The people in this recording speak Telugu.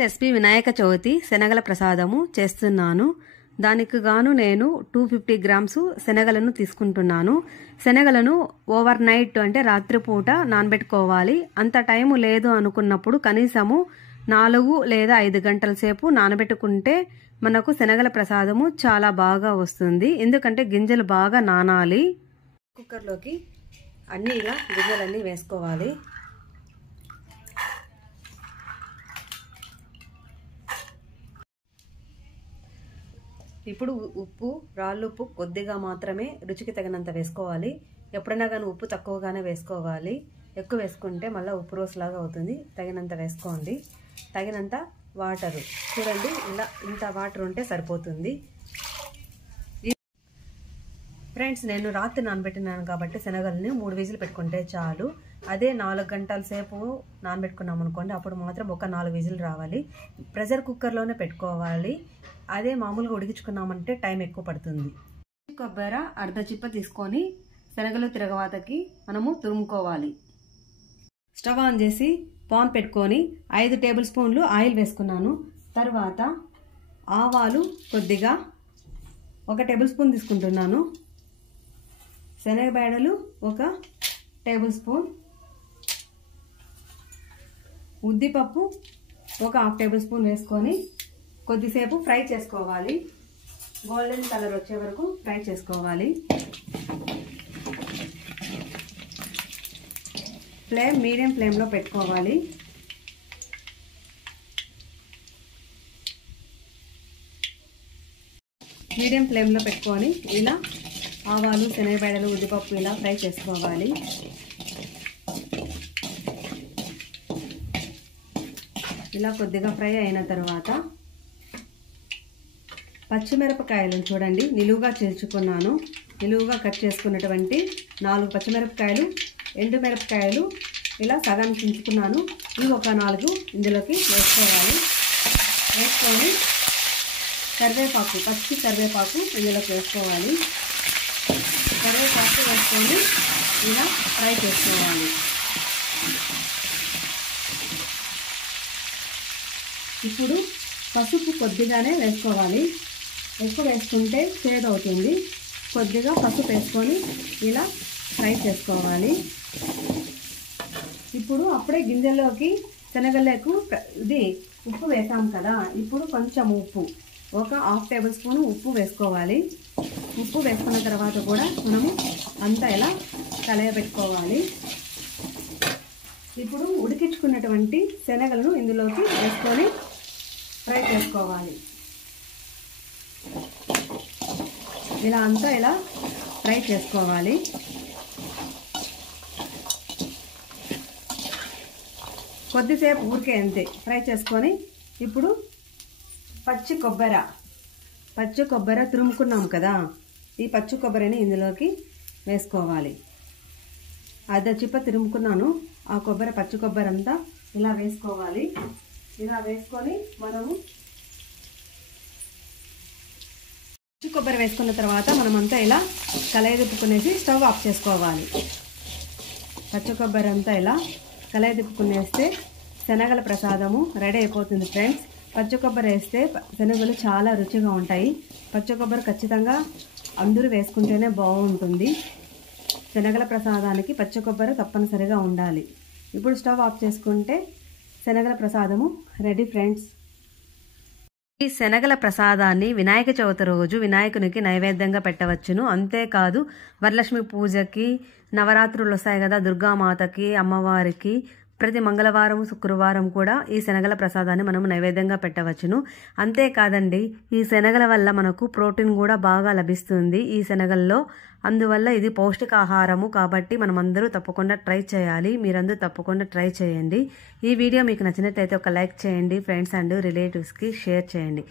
రెసిపీ వినాయక చవితి శనగల ప్రసాదము చేస్తున్నాను. దానికి గాను నేను 250 గ్రామ్స్ శనగలను తీసుకుంటున్నాను. శనగలను ఓవర్ నైట్ అంటే రాత్రిపూట నానబెట్టుకోవాలి. అంత టైం లేదు అనుకున్నప్పుడు కనీసము 4 లేదా 5 గంటల సేపు నానబెట్టుకుంటే మనకు శనగల ప్రసాదము చాలా బాగా వస్తుంది. ఎందుకంటే గింజలు బాగా నానాలి. కుక్కర్లోకి అన్నీ ఇలా గింజలన్నీ వేసుకోవాలి. ఇప్పుడు ఉప్పు, రాళ్ళుప్పు కొద్దిగా మాత్రమే రుచికి తగినంత వేసుకోవాలి. ఎప్పుడైనా కానీ ఉప్పు తక్కువగానే వేసుకోవాలి. ఎక్కువ వేసుకుంటే మళ్ళీ ఉప్పు రోసులాగా అవుతుంది. తగినంత వేసుకోండి. తగినంత వాటరు చూడండి, ఇలా ఇంత వాటర్ ఉంటే సరిపోతుంది. ఫ్రెండ్స్, నేను రాత్రి నానబెట్టినాను కాబట్టి శనగల్ని 3 విజిల్ పెట్టుకుంటే చాలు. అదే 4 గంటల సేపు నానబెట్టుకున్నాం అనుకోండి, అప్పుడు మాత్రం ఒక 4 విజిల్ రావాలి. ప్రెషర్ కుక్కర్లోనే పెట్టుకోవాలి. అదే మామూలుగా ఉడికించుకున్నామంటే టైం ఎక్కువ పడుతుంది. కొబ్బరి అర్ధ చిప్ప తీసుకొని శనగలు తిరగవాతకి మనము తురుముకోవాలి. స్టవ్ ఆన్ చేసి పాన్ పెట్టుకొని 5 టేబుల్ స్పూన్లు ఆయిల్ వేసుకున్నాను. తర్వాత ఆవాలు కొద్దిగా 1 టేబుల్ స్పూన్ తీసుకుంటున్నాను. శనగబేడలు 1 టేబుల్ స్పూన్, ఉద్దిపప్పు 1/2 టేబుల్ స్పూన్ వేసుకొని కొద్దిసేపు ఫ్రై చేసుకోవాలి. గోల్డెన్ కలర్ వచ్చే వరకు ఫ్రై చేసుకోవాలి. ఫ్లేమ్ మీడియం ఫ్లేమ్లో పెట్టుకోవాలి. మీడియం ఫ్లేమ్లో పెట్టుకొని ఇలా ఆవాలు, శనగబేడలు, ఉద్దిపప్పు ఇలా ఫ్రై చేసుకోవాలి. ఇలా కొద్దిగా ఫ్రై అయిన తర్వాత పచ్చిమిరపకాయలను చూడండి, నిలువుగా చీల్చుకున్నాను. నిలువుగా కట్ చేసుకున్నటువంటి 4 పచ్చిమిరపకాయలు, ఎండుమిరపకాయలు ఇలా సగానికి చించుకున్నాను. ఇవి ఒక 4 ఇందులోకి వేసుకోవాలి. వేసుకొని కరివేపాకు, పచ్చి కరివేపాకు ఇందులోకి వేసుకోవాలి. కరివేపాకు వేసుకొని ఇలా ఫ్రై చేసుకోవాలి. ఇప్పుడు పసుపు కొద్దిగానే వేసుకోవాలి. ఎక్కువ వేసుకుంటే చేదు అవుతుంది. కొద్దిగా పసుపు వేసుకొని ఇలా ఫ్రై చేసుకోవాలి. ఇప్పుడు అప్పుడే గింజల్లోకి శనగలకు ఇది ఉప్పు వేసాం కదా, ఇప్పుడు కొంచెం ఉప్పు 1/2 టేబుల్ స్పూన్ ఉప్పు వేసుకోవాలి. ఉప్పు వేసుకున్న తర్వాత కూడా మనము అంతా ఇలా కలయబెట్టుకోవాలి. ఇప్పుడు ఉడికించుకున్నటువంటి శనగలను ఇందులోకి వేసుకొని ఫ్రై చేసుకోవాలి. ఇలా అంతా ఇలా ఫ్రై చేసుకోవాలి. కొద్దిసేపు ఊరికే అంతే ఫ్రై చేసుకొని ఇప్పుడు పచ్చి కొబ్బరి తురుముకున్నాం కదా, ఈ పచ్చి కొబ్బరిని ఇందులోకి వేసుకోవాలి. అర్ధ చిప్ప తురుముకున్నాను. ఆ పచ్చి కొబ్బరి అంతా ఇలా వేసుకోవాలి. ఇలా వేసుకొని మనము పచ్చి కొబ్బరి వేసుకున్న తర్వాత మనమంతా ఇలా కలయదిప్పుకునేసి స్టవ్ ఆఫ్ చేసుకోవాలి. పచ్చి కొబ్బరి అంతా ఇలా కలయదిప్పుకునేస్తే శనగల ప్రసాదము రెడీ అయిపోతుంది. ఫ్రెండ్స్, పచ్చి కొబ్బరి వేస్తే శనగలు చాలా రుచిగా ఉంటాయి. పచ్చి కొబ్బరి ఖచ్చితంగా అందరూ వేసుకుంటేనే బాగుంటుంది. శనగల ప్రసాదానికి పచ్చి కొబ్బరి తప్పనిసరిగా ఉండాలి. ఇప్పుడు స్టవ్ ఆఫ్ చేసుకుంటే శనగల ప్రసాదము రెడీ. ఫ్రెండ్స్, ఈ శనగల ప్రసాదాన్ని వినాయక చవితి రోజు వినాయకునికి నైవేద్యంగా పెట్టవచ్చును. అంతేకాదు వరలక్ష్మి పూజకి, నవరాత్రులు వస్తాయి కదా, దుర్గామాతకి, అమ్మవారికి ప్రతి మంగళవారం, శుక్రవారం కూడా ఈ శనగల ప్రసాదాన్ని మనం నైవేద్యంగా పెట్టవచ్చును. అంతేకాదండి, ఈ శనగల వల్ల మనకు ప్రోటీన్ కూడా బాగా లభిస్తుంది ఈ శనగల్లో. అందువల్ల ఇది పౌష్టికాహారము కాబట్టి మనం అందరూ తప్పకుండా ట్రై చేయాలి. మీరందరూ తప్పకుండా ట్రై చేయండి. ఈ వీడియో మీకు నచ్చినట్లయితే ఒక లైక్ చేయండి. ఫ్రెండ్స్ అండ్ రిలేటివ్స్కి షేర్ చేయండి.